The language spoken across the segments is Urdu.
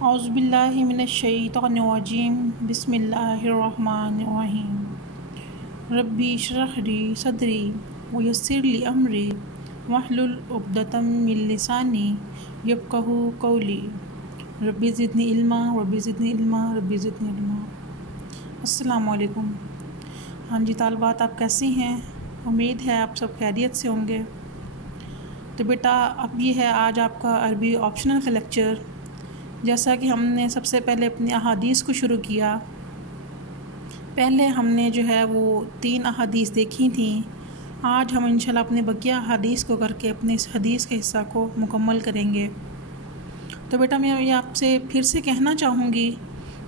اعوذ باللہ من الشیطان الرجیم بسم اللہ الرحمن الرحیم ربی اشرح لی صدری ویسر لی امری واحلل عقدۃ من لسانی یفقہوا قولی ربی زدنی علما ربی زدنی علما ربی زدنی علما۔ السلام علیکم۔ ہاں جی طالبات، آپ کیسی ہیں؟ امید ہے آپ سب خیریت سے ہوں گے۔ تو بیٹا اب یہ ہے آج آپ کا عربی آپشنل کا لیکچر۔ جیسا کہ ہم نے سب سے پہلے اپنی احادیث کو شروع کیا، پہلے ہم نے جو ہے وہ 3 احادیث دیکھی تھیں۔ آج ہم انشاءاللہ اپنے بقیہ احادیث کو کر کے اپنے اس حدیث کے حصہ کو مکمل کریں گے۔ تو بیٹا میں یہ آپ سے پھر سے کہنا چاہوں گی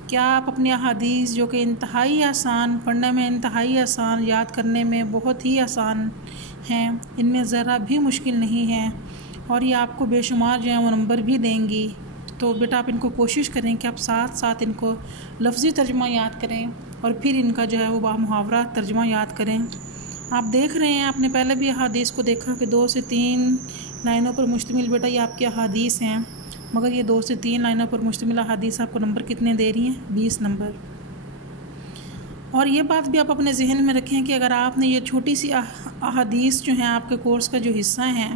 کہ آپ اپنی احادیث جو کہ انتہائی آسان، پڑھنے میں انتہائی آسان، یاد کرنے میں بہت ہی آسان ہیں، ان میں ذرا بھی مشکل نہیں ہے اور یہ آپ کو بے شمار جو ہے وہ نمبر بھی دیں گی۔ تو بیٹا آپ ان کو کوشش کریں کہ آپ ساتھ ساتھ ان کو لفظی ترجمہ یاد کریں اور پھر ان کا جو ہے وہ محاورہ ترجمہ یاد کریں۔ آپ دیکھ رہے ہیں، آپ نے پہلے بھی احادیث کو دیکھا کہ 2 سے 3 لائنوں پر مشتمل بیٹا یہ آپ کی احادیث ہیں، مگر یہ 2 سے 3 لائنوں پر مشتمل احادیث آپ کو نمبر کتنے دے رہی ہیں؟ 20 نمبر۔ اور یہ بات بھی آپ اپنے ذہن میں رکھیں کہ اگر آپ نے یہ چھوٹی سی احادیث جو ہیں آپ کے کورس کا جو حصہ ہیں،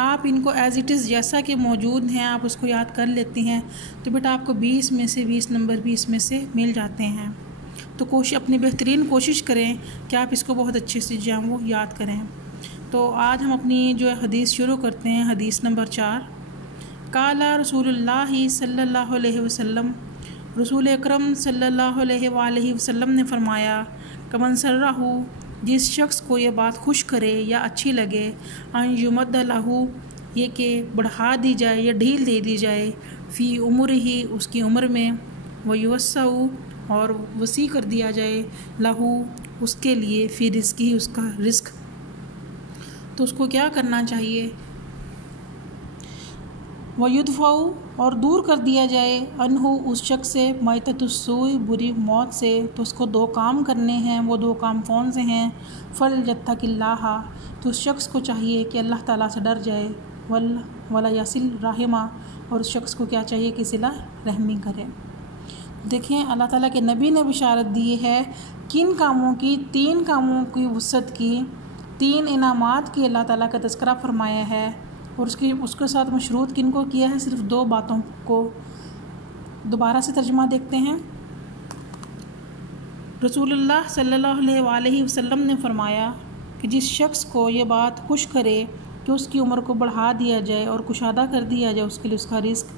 آپ ان کو ایز اٹ از جیسا کہ موجود ہیں آپ اس کو یاد کر لیتی ہیں تو بیٹا آپ کو 20 میں سے 20 نمبر بھی اس میں سے مل جاتے ہیں۔ تو اپنی بہترین کوشش کریں کہ آپ اس کو بہت اچھے سے جو ہے وہ یاد کریں۔ تو آج ہم اپنی جو ہے حدیث شروع کرتے ہیں۔ حدیث نمبر 4، قال رسول اللہ صلی اللہ علیہ وسلم، رسول اکرم صلی اللہ علیہ وآلہ وسلم نے فرمایا کہ من سرہ، جس شخص کو یہ بات خوش کرے یا اچھی لگے، ان یمد لہ، یہ کہ بڑھا دی جائے یا ڈھیل دے دی جائے، فی عمر ہی، اس کی عمر میں، ویوسع، اور وسیع کر دیا جائے، لہ، اس کے لیے، فی رزق ہی، اس کا رزق۔ تو اس کو کیا کرنا چاہیے؟ ویدفع، اور دور کر دیا جائے، عنہ، اس شخص سے، میتۃ السوء، بری موت سے۔ تو اس کو 2 کام کرنے ہیں۔ وہ 2 کام کون سے ہیں؟ فلیتق اللہ، تو اس شخص کو چاہیے کہ اللہ تعالیٰ سے ڈر جائے، ولا یصل رحمہ، اور اس شخص کو کیا چاہیے کہ صلہ رحمی کرے۔ دیکھیں اللہ تعالیٰ کے نبی نے بشارت دی ہے کن کاموں کی؟ 3 کاموں کی وسعت کی، 3 انعامات کی اللہ تعالیٰ کا تذکرہ فرمایا ہے، اور اس کے ساتھ مشروط کن کو کیا ہے؟ صرف 2 باتوں کو۔ دوبارہ سے ترجمہ دیکھتے ہیں۔ رسول اللہ صلی اللہ علیہ وآلہ وسلم نے فرمایا کہ جس شخص کو یہ بات خوش کرے کہ اس کی عمر کو بڑھا دیا جائے اور کشادہ کر دیا جائے اس کے لیے اس کا رزق،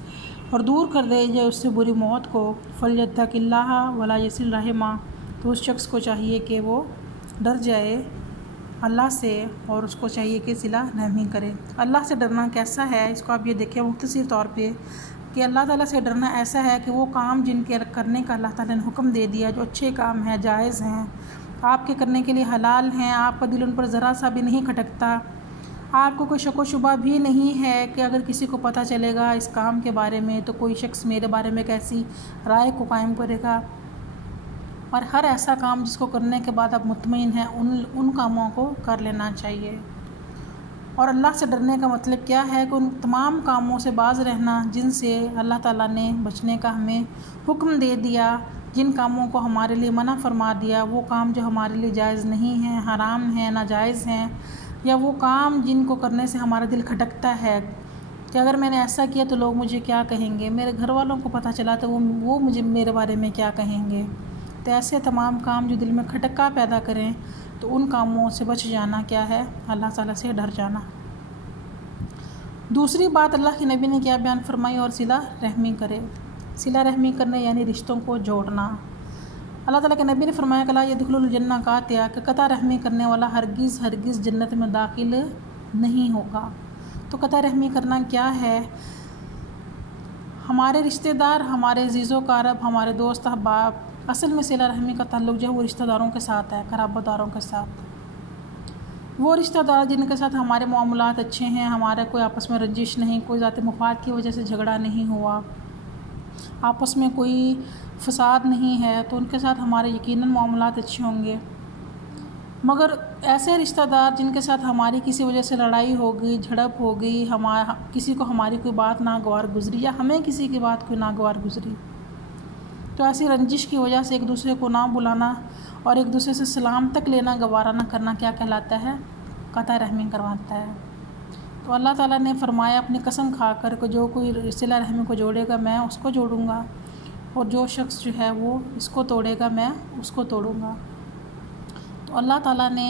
اور دور کر دیا جائے اس سے بری موت کو، فلیتق اللہ ولا یصل رحمہ، تو اس شخص کو چاہیے کہ وہ ڈر جائے اللہ سے اور اس کو چاہیے کہ صلہ رحمی کرے۔ اللہ سے ڈرنا کیسا ہے اس کو آپ یہ دیکھیں مختصر طور پہ کہ اللہ تعالیٰ سے ڈرنا ایسا ہے کہ وہ کام جن کے کرنے کا اللہ تعالیٰ نے حکم دے دیا، جو اچھے کام ہیں، جائز ہیں، آپ کے کرنے کے لیے حلال ہیں، آپ کا دل ان پر ذرا سا بھی نہیں کھٹکتا، آپ کو کوئی شک و شبہ بھی نہیں ہے کہ اگر کسی کو پتہ چلے گا اس کام کے بارے میں تو کوئی شخص میرے بارے میں کیسی رائے کو قائم کرے گا، اور ہر ایسا کام جس کو کرنے کے بعد آپ مطمئن ہیں ان کاموں کو کر لینا چاہیے۔ اور اللہ سے ڈرنے کا مطلب کیا ہے کہ ان تمام کاموں سے باز رہنا جن سے اللہ تعالیٰ نے بچنے کا ہمیں حکم دے دیا، جن کاموں کو ہمارے لیے منع فرما دیا، وہ کام جو ہمارے لیے جائز نہیں ہیں، حرام ہیں، ناجائز ہیں، یا وہ کام جن کو کرنے سے ہمارا دل کھٹکتا ہے کہ اگر میں نے ایسا کیا تو لوگ مجھے کیا کہیں گے، میرے گھر والوں کو پتہ چلا تو وہ مجھے میرے بارے میں کیا کہیں گے۔ تو ایسے تمام کام جو دل میں کھٹکا پیدا کریں تو ان کاموں سے بچ جانا کیا ہے؟ اللہ تعالیٰ سے ڈر جانا۔ دوسری بات اللہ کے نبی نے کیا بیان فرمائی؟ اور صلہ رحمی کرے۔ صلہ رحمی کرنے یعنی رشتوں کو جوڑنا۔ اللہ تعالیٰ کے نبی نے فرمایا کہ لا يدخل الجنہ قاطع، کہ قطع رحمی کرنے والا ہرگز جنت میں داخل نہیں ہوگا۔ تو قطع رحمی کرنا کیا ہے؟ ہمارے رشتہ دار، ہمارے عزیز و اقارب، ہمارے دوست احباب، اصل میں صلہ رحمی کا تعلق جو ہے وہ رشتہ داروں کے ساتھ ہے، قرابت داروں کے ساتھ۔ وہ رشتہ دار جن کے ساتھ ہمارے معاملات اچھے ہیں، ہمارے کوئی آپس میں رنجش نہیں، کوئی ذاتی مفاد کی وجہ سے جھگڑا نہیں ہوا، آپس میں کوئی فساد نہیں ہے، تو ان کے ساتھ ہمارے یقیناً معاملات اچھے ہوں گے۔ مگر ایسے رشتہ دار جن کے ساتھ ہماری کسی وجہ سے لڑائی ہو گئی، جھڑپ ہو گئی، کسی کو ہماری کوئی بات ناگوار گزری یا ہمیں کسی کی بات کوئی ناگوار گزری، تو ایسی رنجش کی وجہ سے ایک دوسرے کو نہ بلانا اور ایک دوسرے سے سلام تک لینا گوارا نہ کرنا کیا کہلاتا ہے؟ قطع رحمی کرواتا ہے۔ تو اللہ تعالیٰ نے فرمایا اپنی قسم کھا کر کہ جو کوئی صلہ رحمی کو جوڑے گا میں اس کو جوڑوں گا، اور جو شخص جو ہے وہ اس کو توڑے گا میں اس کو توڑوں گا۔ تو اللہ تعالیٰ نے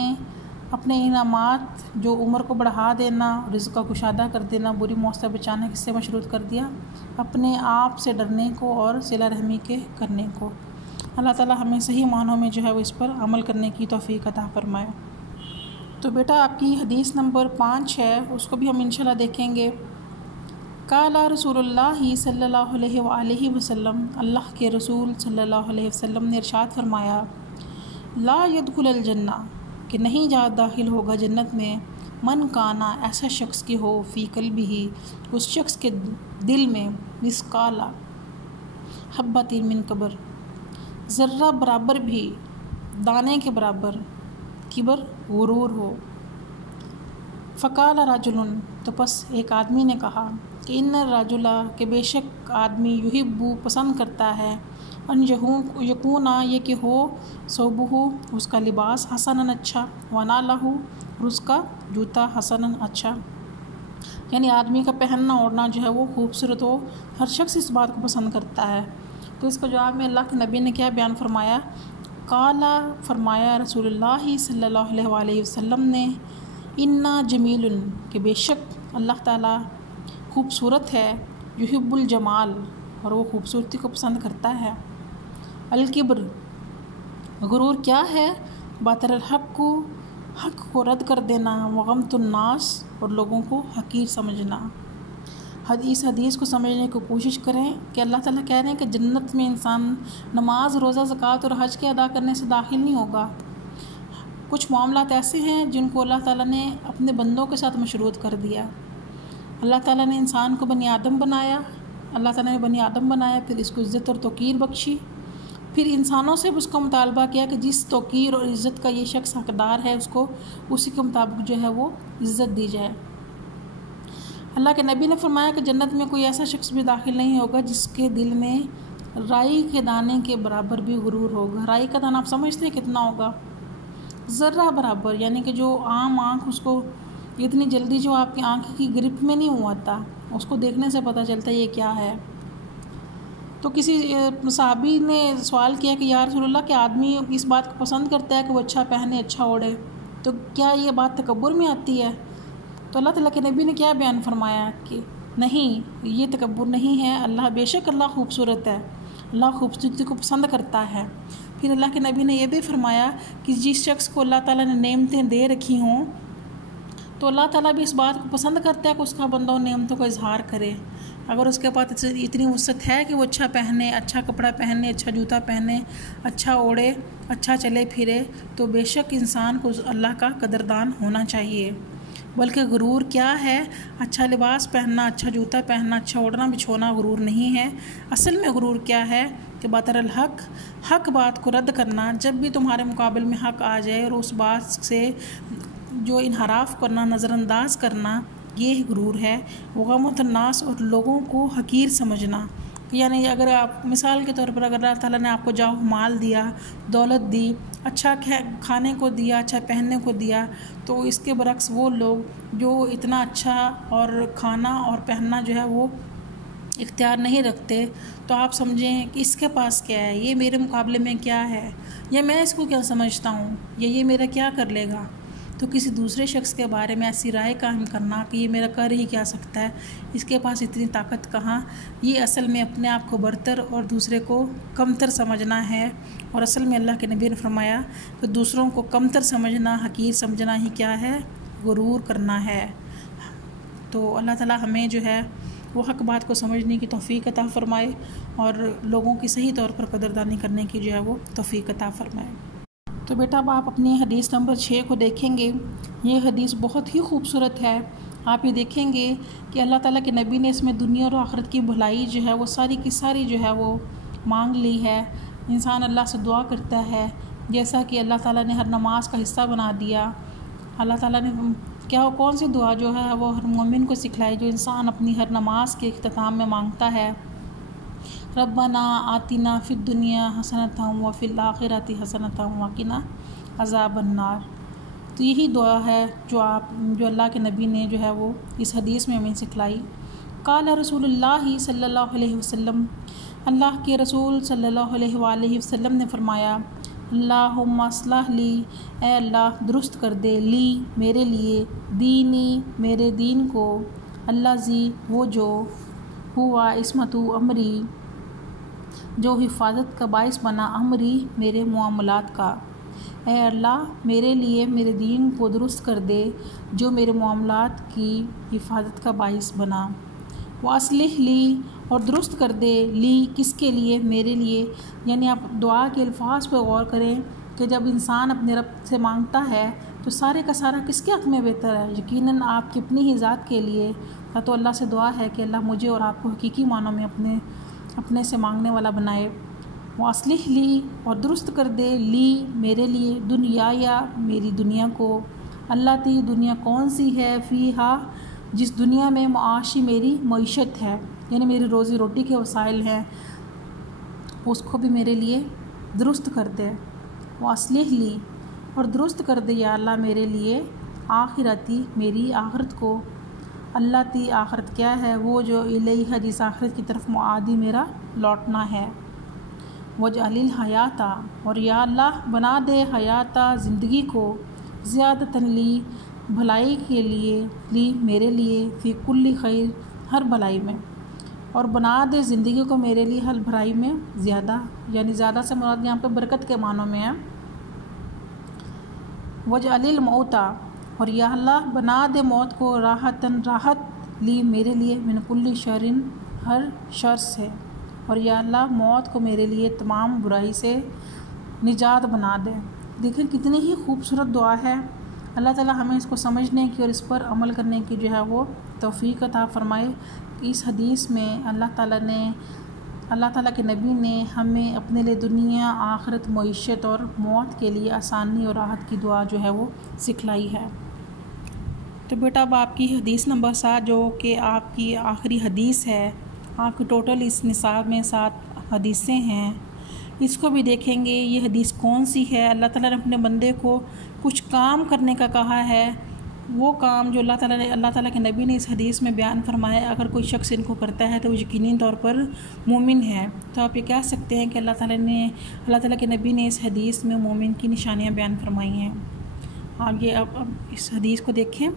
اپنے انعامات جو عمر کو بڑھا دینا، رزق کا کشادہ کر دینا، بری موت سے بچانا کس سے مشروط کر دیا؟ اپنے آپ سے ڈرنے کو اور صلہ رحمی کے کرنے کو۔ اللہ تعالیٰ ہمیں صحیح معنوں میں جو ہے وہ اس پر عمل کرنے کی توفیق عطا فرمائے۔ تو بیٹا آپ کی حدیث نمبر 5 ہے، اس کو بھی ہم انشاءاللہ دیکھیں گے۔ قال رسول اللہ صلی اللہ علیہ وآلہ وسلم، اللہ کے رسول صلی اللہ علیہ وسلم نے ارشاد فرمایا، لا يدخل الجنہ، کہ نہیں داخل ہوگا جنت میں، من کانا، ایسا شخص کی ہو، فی قلبہ، اس شخص کے دل میں، مثقال حبۃ من کبر، ذرہ برابر بھی، دانے کے برابر کبر، غرور ہو۔ فقال رجل، تو پس ایک آدمی نے کہا کہ ان الرجل، کہ بے شک آدمی، یحب، پسند کرتا ہے، ان یکون، یہ کہ ہو، ثوبہ، اس کا لباس، حسنا، اچھا، ونعلہ، اور اس کا جوتا، حسنا، اچھا، یعنی آدمی کا پہننا اوڑھنا جو ہے وہ خوبصورت ہو، ہر شخص اس بات کو پسند کرتا ہے۔ تو اس کا جواب میں اللہ کے نبی نے کیا بیان فرمایا؟ قال، فرمایا رسول اللہ صلی اللہ علیہ وآلہ وسلم نے، انا جمیل، کہ بے شک اللہ تعالیٰ خوبصورت ہے، یحب الجمال، اور وہ خوبصورتی کو پسند کرتا ہے۔ الکبر، غرور کیا ہے؟ باطر الحق، حق کو رد کر دینا، وغمت الناس، اور لوگوں کو حقیر سمجھنا۔ اس حدیث کو سمجھنے کی کوشش کریں کہ اللہ تعالیٰ کہہ رہے ہیں کہ جنت میں انسان نماز، روزہ، زکوٰۃ اور حج کے ادا کرنے سے داخل نہیں ہوگا۔ کچھ معاملات ایسے ہیں جن کو اللہ تعالیٰ نے اپنے بندوں کے ساتھ مشروط کر دیا۔ اللہ تعالیٰ نے انسان کو بنی آدم بنایا، پھر اس کو عزت اور توقیر بخشی، پھر انسانوں سے بھی اس کا مطالبہ کیا کہ جس توقیر اور عزت کا یہ شخص حقدار ہے اس کو اسی کے مطابق جو ہے وہ عزت دی جائے۔ اللہ کے نبی نے فرمایا کہ جنت میں کوئی ایسا شخص بھی داخل نہیں ہوگا جس کے دل میں رائی کے دانے کے برابر بھی غرور ہوگا۔ رائی کا دانہ آپ سمجھتے ہیں کتنا ہوگا؟ ذرہ برابر، یعنی کہ جو عام آنکھ اس کو اتنی جلدی جو آپ کی آنکھ کی گرپ میں نہیں ہوا تھا، اس کو دیکھنے سے پتہ چلتا ہے یہ کیا ہے۔ تو کسی صحابی نے سوال کیا کہ یا رسول اللہ، کہ آدمی اس بات کو پسند کرتا ہے کہ وہ اچھا پہنے، اچھا اوڑھے، تو کیا یہ بات تکبر میں آتی ہے؟ تو اللہ تعالیٰ کے نبی نے کیا بیان فرمایا کہ نہیں، یہ تکبر نہیں ہے، اللہ بے شک اللہ خوبصورت ہے، اللہ خوبصورتی کو پسند کرتا ہے۔ پھر اللہ کے نبی نے یہ بھی فرمایا کہ جس شخص کو اللہ تعالیٰ نے نعمتیں دے رکھی ہوں تو اللہ تعالیٰ بھی اس بات کو پسند کرتا ہے کہ اس کا بندہ ان نعمتوں کا اظہار کرے۔ اگر اس کے پاس اتنی وسعت ہے کہ وہ اچھا پہنے، اچھا کپڑا پہنے، اچھا جوتا پہنے، اچھا اوڑھے، اچھا چلے پھرے، تو بے شک انسان کو اللہ کا قدردان ہونا چاہیے۔ بلکہ غرور کیا ہے؟ اچھا لباس پہننا، اچھا جوتا پہننا، اچھا اوڑھنا بچھونا غرور نہیں ہے۔ اصل میں غرور کیا ہے کہ باطر الحق، حق بات کو رد کرنا، جب بھی تمہارے مقابل میں حق آ جائے اور اس بات سے جو انحراف کرنا، نظر انداز کرنا، یہ غرور ہے۔ وغمت الناس، اور لوگوں کو حقیر سمجھنا، یعنی اگر آپ مثال کے طور پر اگر اللہ تعالیٰ نے آپ کو جاؤ مال دیا، دولت دی، اچھا کھانے کو دیا، اچھا پہننے کو دیا، تو اس کے برعکس وہ لوگ جو اتنا اچھا اور کھانا اور پہننا جو ہے وہ اختیار نہیں رکھتے، تو آپ سمجھیں کہ اس کے پاس کیا ہے، یہ میرے مقابلے میں کیا ہے، یا میں اس کو کیا سمجھتا ہوں، یا یہ میرا کیا کر لے گا۔ تو کسی دوسرے شخص کے بارے میں ایسی رائے قائم کرنا کہ یہ میرا کر ہی کیا سکتا ہے، اس کے پاس اتنی طاقت کہاں، یہ اصل میں اپنے آپ کو برتر اور دوسرے کو کمتر سمجھنا ہے۔ اور اصل میں اللہ کے نبی نے فرمایا کہ دوسروں کو کمتر سمجھنا، حقیر سمجھنا ہی کیا ہے؟ غرور کرنا ہے۔ تو اللہ تعالیٰ ہمیں جو ہے وہ حق بات کو سمجھنے کی توفیق عطا فرمائے اور لوگوں کی صحیح طور پر قدردانی کرنے کی جو ہے وہ توفیق عطا فرمائے۔ تو بیٹا اب آپ اپنی حدیث نمبر 6 کو دیکھیں گے۔ یہ حدیث بہت ہی خوبصورت ہے۔ آپ یہ دیکھیں گے کہ اللہ تعالیٰ کے نبی نے اس میں دنیا اور آخرت کی بھلائی جو ہے وہ ساری کی ساری جو ہے وہ مانگ لی ہے۔ انسان اللہ سے دعا کرتا ہے جیسا کہ اللہ تعالیٰ نے ہر نماز کا حصہ بنا دیا۔ اللہ تعالیٰ نے کون سی دعا جو ہے وہ ہر مومن کو سکھلائی، جو انسان اپنی ہر نماز کے اختتام میں مانگتا ہے، ربنا آتنا فی الدنیا حسنۃ وفی الآخرۃ حسنۃ وقنا عذاب النار۔ تو یہی دعا ہے جو اللہ کے نبی نے جو ہے وہ اس حدیث میں ہمیں سکھلائی۔ قال رسول اللہ صلی اللہ علیہ وسلم، اللہ کے رسول صلی اللہ علیہ وآلہ وسلم نے فرمایا، اللہم اصلح لی، اے اللہ درست کر دے، لی میرے لیے، دینی میرے دین کو، اللہ زی وہ جو، ہوا عصمت امری جو حفاظت کا باعث بنا، امری میرے معاملات کا، اے اللہ میرے لیے میرے دین کو درست کر دے جو میرے معاملات کی حفاظت کا باعث بنا۔ واصلح لی، اور درست کر دے، لی کس کے لیے، میرے لیے۔ یعنی آپ دعا کے الفاظ پہ غور کریں کہ جب انسان اپنے رب سے مانگتا ہے تو سارے کا سارا کس کے حق میں بہتر ہے؟ یقیناً آپ کی اپنی ہی ذات کے لیے۔ تو اللہ سے دعا ہے کہ اللہ مجھے اور آپ کو حقیقی معنوں میں اپنے سے مانگنے والا بنائے۔ واصلح لی، اور درست کر دے، لی میرے لیے، دنیا یا میری دنیا کو، اللہ تی دنیا کون سی ہے، فیہا جس دنیا میں معاشی میری معیشت ہے، یعنی میری روزی روٹی کے وسائل ہیں، اس کو بھی میرے لیے درست کر دے۔ واصلح لی، اور درست کر دے یا اللہ میرے لیے، آخرتی میری آخرت کو، اللہ تی آخرت کیا ہے، وہ جو الیہ جس آخرت کی طرف معادی میرا لوٹنا ہے۔ وجعل الحیات، اور یا اللہ بنا دے حیاتہ زندگی کو، زیادۃ لی بھلائی کے لیے، لی میرے لیے، فی کل خیر ہر بھلائی میں، اور بنا دے زندگی کو میرے لیے ہر بھلائی میں زیادہ، یعنی زیادہ سے مراد یہاں پہ برکت کے معنوں میں ہے۔ وجعل الموت، اور یا اللہ بنا دے موت کو، راحتاً راحت، لی میرے لیے، من کل شر ہر شر سے، اور یا اللہ موت کو میرے لیے تمام برائی سے نجات بنا دے۔ دیکھیں کتنی ہی خوبصورت دعا ہے۔ اللہ تعالیٰ ہمیں اس کو سمجھنے کی اور اس پر عمل کرنے کی جو ہے وہ توفیق عطا فرمائے۔ اس حدیث میں اللہ تعالیٰ کے نبی نے ہمیں اپنے لیے دنیا، آخرت، معیشت اور موت کے لیے آسانی اور راحت کی دعا جو ہے وہ سکھلائی ہے۔ تو بیٹا اب آپ کی حدیث نمبر 7 جو کہ آپ کی آخری حدیث ہے، آپ کی ٹوٹل اس نصاب میں 7 حدیثیں ہیں، اس کو بھی دیکھیں گے یہ حدیث کون سی ہے۔ اللہ تعالیٰ نے اپنے بندے کو کچھ کام کرنے کا کہا ہے، وہ کام جو اللہ تعالیٰ کے نبی نے اس حدیث میں بیان فرمایا، اگر کوئی شخص ان کو کرتا ہے تو وہ یقینی طور پر مومن ہے۔ تو آپ یہ کہہ سکتے ہیں کہ اللہ تعالیٰ کے نبی نے اس حدیث میں مومن کی نشانیاں بیان فرمائی ہیں۔ اب اس حدیث کو دیکھیں۔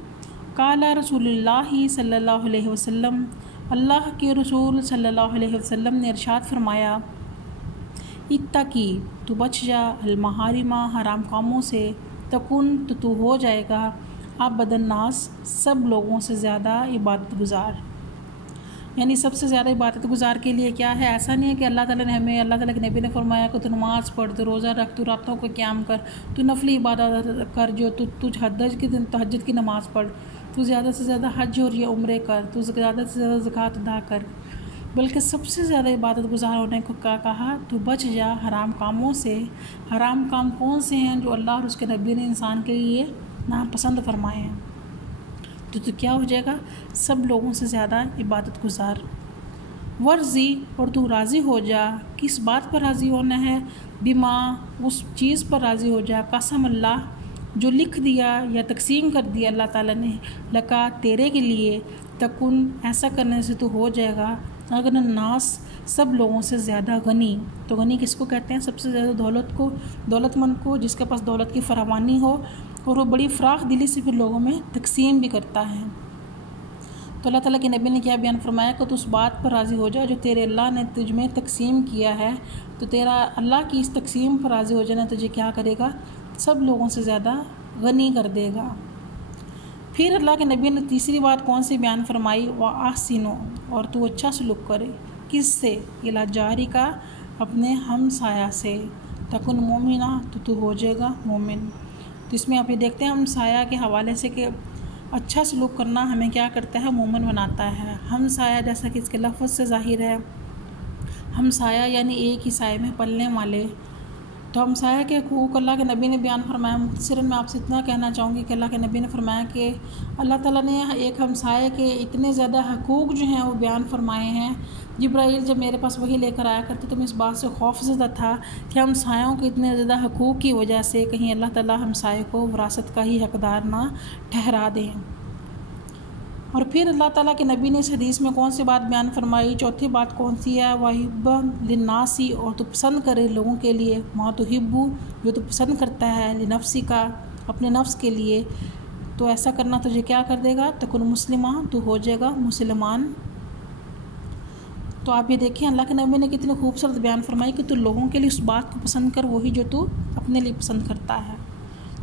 قال رسول اللہ صلی اللہ علیہ وسلم، اللہ کے رسول صلی اللہ علیہ وسلم نے ارشاد فرمایا، اتقی تو بچ جا، المحارم حرام کاموں سے، تکن تو ہو جائے گا، عبد الناس سب لوگوں سے زیادہ عبادت گزار۔ یعنی سب سے زیادہ عبادت گزار کے لیے کیا ہے؟ ایسا نہیں ہے کہ اللہ تعالیٰ کے نبی نے فرمایا کہ تو نماز پڑھ، تو روزہ رکھ، تو راتوں کو قیام کر، تو نفلی عبادت کر، جو تو تہجد کی نماز پڑھ، تو زیادہ سے زیادہ حج اور یہ عمرے کر، تو زیادہ سے زیادہ زکوٰۃ ادا کر، بلکہ سب سے زیادہ عبادت گزار ہونے کو کہا تو بچ جا حرام کاموں سے۔ حرام کام کون سے ہیں جو اللہ اور اس کے نبی نے انسان کے لیے ناپسند فرمائے ہیں؟ تو کیا ہو جائے گا؟ سب لوگوں سے زیادہ عبادت گزار۔ ورزی، اور تو راضی ہو جا، کس بات پر راضی ہونا ہے؟ بما، اس چیز پر راضی ہو جا، قسم اللہ جو لکھ دیا یا تقسیم کر دیا اللہ تعالیٰ نے، لکا تیرے کے لیے، تکن ایسا کرنے سے تو ہو جائے گا، اگر الناس سب لوگوں سے زیادہ غنی۔ تو غنی کس کو کہتے ہیں؟ سب سے زیادہ دولت مند کو، جس کے پاس دولت کی فراوانی ہو اور وہ بڑی فراخ دلی سے پھر لوگوں میں تقسیم بھی کرتا ہے۔ تو اللہ تعالیٰ کے نبی نے کیا بیان فرمایا کہ تو اس بات پر راضی ہو جا جو تیرے اللہ نے تجھ میں تقسیم کیا ہے، تو تیرا اللہ کی اس تقسیم پر راضی ہو جانا تجھے کیا کرے گا؟ سب لوگوں سے زیادہ غنی کر دے گا۔ پھر اللہ کے نبی نے تیسری بات کون سی بیان فرمائی؟ وَأَحْسِنُ، اور تو اچھا سلوک کرے، کس سے؟ اِلیٰ جارِکَ، اپنے ہمسایہ سے، تکن مومنہ، تو ہو جائے گا مومن۔ تو اس میں آپ یہ دیکھتے ہیں ہمسایہ کے حوالے سے کہ اچھا سلوک کرنا ہمیں کیا کرتا ہے؟ مومن بناتا ہے۔ ہمسایہ جیسا کہ اس کے لفظ سے ظاہر ہے، ہمسایہ یعنی ایک ہی سائے میں پلنے والے۔ تو ہمسایہ کے حقوق اللہ کے نبی نے بیان فرمایا۔ مختصراً میں آپ سے اتنا کہنا چاہوں گی کہ اللہ کے نبی نے فرمایا کہ اللہ تعالیٰ نے ایک ہمسایہ کے اتنے زیادہ حقوق جو ہیں وہ بیان فرمائے ہیں۔ جبرائیل جب میرے پاس وہی لے کر آیا کرتے تو میں اس بات سے خوف زدہ تھا کہ ہمسایوں کے اتنے زیادہ حقوق کی وجہ سے کہیں اللہ تعالیٰ ہمسایہ کو وراثت کا ہی حقدار نہ ٹھہرا دیں۔ اور پھر اللہ تعالیٰ کے نبی نے اس حدیث میں کون سی بات بیان فرمائی؟ چوتھی بات کون سی ہے؟ وَحِبَّ لِلنَّاسِ، اور تو پسند کرے لوگوں کے لیے، مَا تُحِبُّ، جو تو پسند کرتا ہے، لِنَفْسِکَ، اپنے نفس کے لیے، تو ایسا کرنا تجھے کیا کر دے گا؟ تکن مسلمہ، تو ہو جائے گا مسلمان۔ تو آپ یہ دیکھیں اللہ کے نبی نے کتنے خوبصورت بیان فرمائی کہ تو لوگوں کے لیے اس بات کو پسند کر وہی جو تو اپنے لیے پسند کرتا ہے۔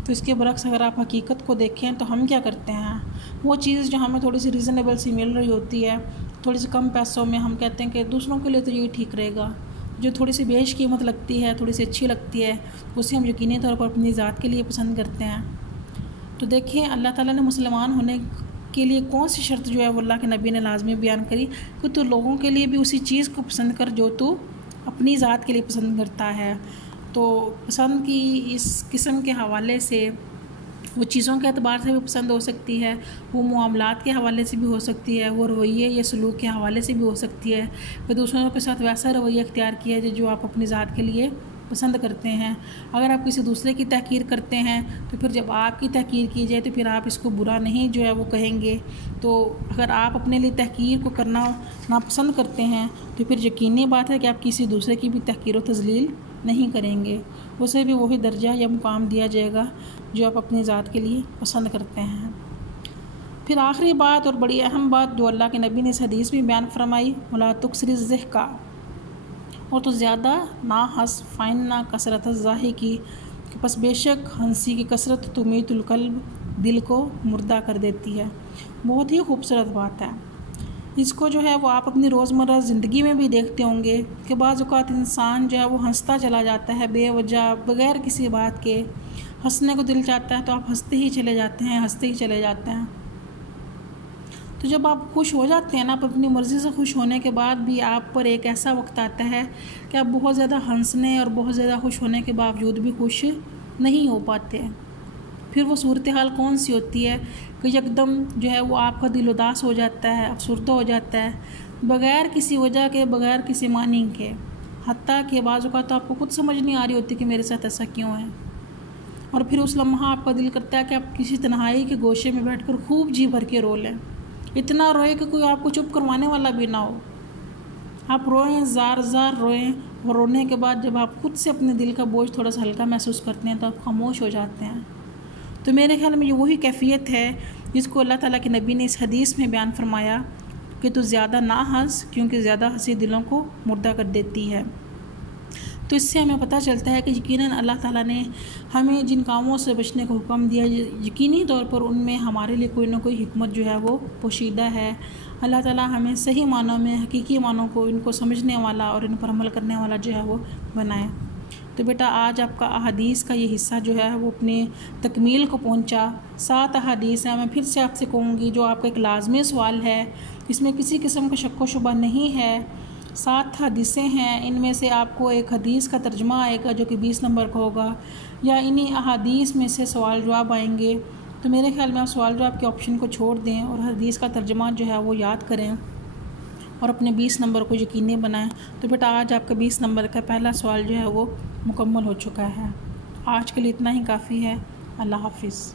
تو اس کے برعکس اگر آپ حقیقت کو دیکھیں تو ہم کیا کرتے ہیں؟ وہ چیز جو ہمیں تھوڑی سی ریزنیبل سی مل رہی ہوتی ہے، تھوڑی سی کم پیسوں میں، ہم کہتے ہیں کہ دوسروں کے لیے تو یہی ٹھیک رہے گا۔ جو تھوڑی سی بیش قیمت لگتی ہے، تھوڑی سی اچھی لگتی ہے، اسے ہم یقینی طور پر اپنی ذات کے لیے پسند کرتے ہیں۔ تو دیکھیں اللہ تعالیٰ نے مسلمان ہونے کے لیے کون سی شرط جو ہے وہ اللہ کے نبی نے لازمی بیان کری کہ تو لوگوں کے لیے بھی اسی چیز کو پسند کر جو تو اپنی ذات کے لیے پسند کرتا ہے۔ تو پسند کی اس قسم کے حوالے سے وہ چیزوں کے اعتبار سے بھی پسند ہو سکتی ہے، وہ معاملات کے حوالے سے بھی ہو سکتی ہے، وہ رویے یا سلوک کے حوالے سے بھی ہو سکتی ہے کہ دوسروں کے ساتھ ویسا رویہ اختیار کیا جائے جو آپ اپنی ذات کے لیے پسند کرتے ہیں۔ اگر آپ کسی دوسرے کی تحقیر کرتے ہیں تو پھر جب آپ کی تحقیر کی جائے تو پھر آپ اس کو برا نہیں جو ہے وہ کہیں گے۔ تو اگر آپ اپنے لیے تحقیر کو کرنا ناپسند کرتے ہیں تو پھر یقینی بات ہے کہ آپ کسی دوسرے کی بھی تحقیر و تذلیل نہیں کریں گے، اسے بھی وہی درجہ یا مقام دیا جائے گا جو آپ اپنی ذات کے لیے پسند کرتے ہیں۔ پھر آخری بات اور بڑی اہم بات جو اللہ کے نبی نے اس حدیث میں بیان فرمائی، وَلَا تُكْثِرِ الضَّحْكَ، اور تو زیادہ نہ ہنس، فَإِنَّ كَثْرَةَ الضَّحِكِ، بس بے شک ہنسی کی کثرت تُمِيتُ الْقَلْبَ، دل کو مردہ کر دیتی ہے۔ بہت ہی خوبصورت بات ہے۔ اس کو جو ہے وہ آپ اپنی روزمرہ زندگی میں بھی دیکھتے ہوں گے کہ بعض اوقات انسان جو ہے وہ ہنستا چلا جاتا ہے بے وجہ، بغیر کسی بات کے۔ ہنسنے کو دل چاہتا ہے تو آپ ہنستے ہی چلے جاتے ہیں، ہنستے ہی چلے جاتے ہیں۔ تو جب آپ خوش ہو جاتے ہیں نا، آپ اپنی مرضی سے خوش ہونے کے بعد بھی آپ پر ایک ایسا وقت آتا ہے کہ آپ بہت زیادہ ہنسنے اور بہت زیادہ خوش ہونے کے باوجود بھی خوش نہیں ہو پاتے۔ پھر وہ صورتحال کون سی ہوتی ہے کہ یکدم جو ہے وہ آپ کا دل اداس ہو جاتا ہے، افسردہ ہو جاتا ہے، بغیر کسی وجہ کے، بغیر کسی معنی کے، حتیٰ کہ بعض اوقات آپ کو خود سمجھ نہیں آ رہی ہوتی کہ میرے ساتھ ایسا کیوں ہے۔ اور پھر اس لمحہ آپ کا دل کرتا ہے کہ آپ کسی تنہائی کے گوشے میں بیٹھ کر خوب جی بھر کے رو لیں، اتنا روئے کہ کوئی آپ کو چپ کروانے والا بھی نہ ہو۔ آپ روئیں، زار زار روئیں، اور رونے کے بعد جب آپ خود سے اپنے دل کا بوجھ تھوڑا سا ہلکا محسوس کرتے ہیں تو آپ خاموش ہو جاتے ہیں۔ تو میرے خیال میں یہ وہی کیفیت ہے جس کو اللہ تعالیٰ کے نبی نے اس حدیث میں بیان فرمایا کہ تو زیادہ نہ ہنس، کیونکہ زیادہ ہنسی دلوں کو مردہ کر دیتی ہے۔ تو اس سے ہمیں پتہ چلتا ہے کہ یقیناً اللہ تعالیٰ نے ہمیں جن کاموں سے بچنے کا حکم دیا، یقینی طور پر ان میں ہمارے لیے کوئی نہ کوئی حکمت جو ہے وہ پوشیدہ ہے۔ اللہ تعالیٰ ہمیں صحیح معنوں میں، حقیقی معنوں کو، ان کو سمجھنے والا اور ان پر عمل کرنے والا جو ہے وہ بنائے۔ تو بیٹا آج آپ کا احادیث کا یہ حصہ جو ہے وہ اپنی تکمیل کو پہنچا۔ 7 احادیث ہیں، میں پھر سے آپ سے کہوں گی، جو آپ کا ایک لازمی سوال ہے، اس میں کسی قسم کا شک و شبہ نہیں ہے۔ 7 حدیثیں ہیں، ان میں سے آپ کو ایک حدیث کا ترجمہ آئے گا جو کہ 20 نمبر کا ہوگا، یا انہی احادیث میں سے سوال جواب آئیں گے۔ تو میرے خیال میں آپ سوال جواب کے آپشن کو چھوڑ دیں اور حدیث کا ترجمہ جو ہے وہ یاد کریں اور اپنے 20 نمبر کو یقینی بنائیں۔ تو بیٹا آج آپ کا 20 نمبر کا پہلا سوال جو ہے وہ مکمل ہو چکا ہے۔ آج کے لیے اتنا ہی کافی ہے۔ اللہ حافظ۔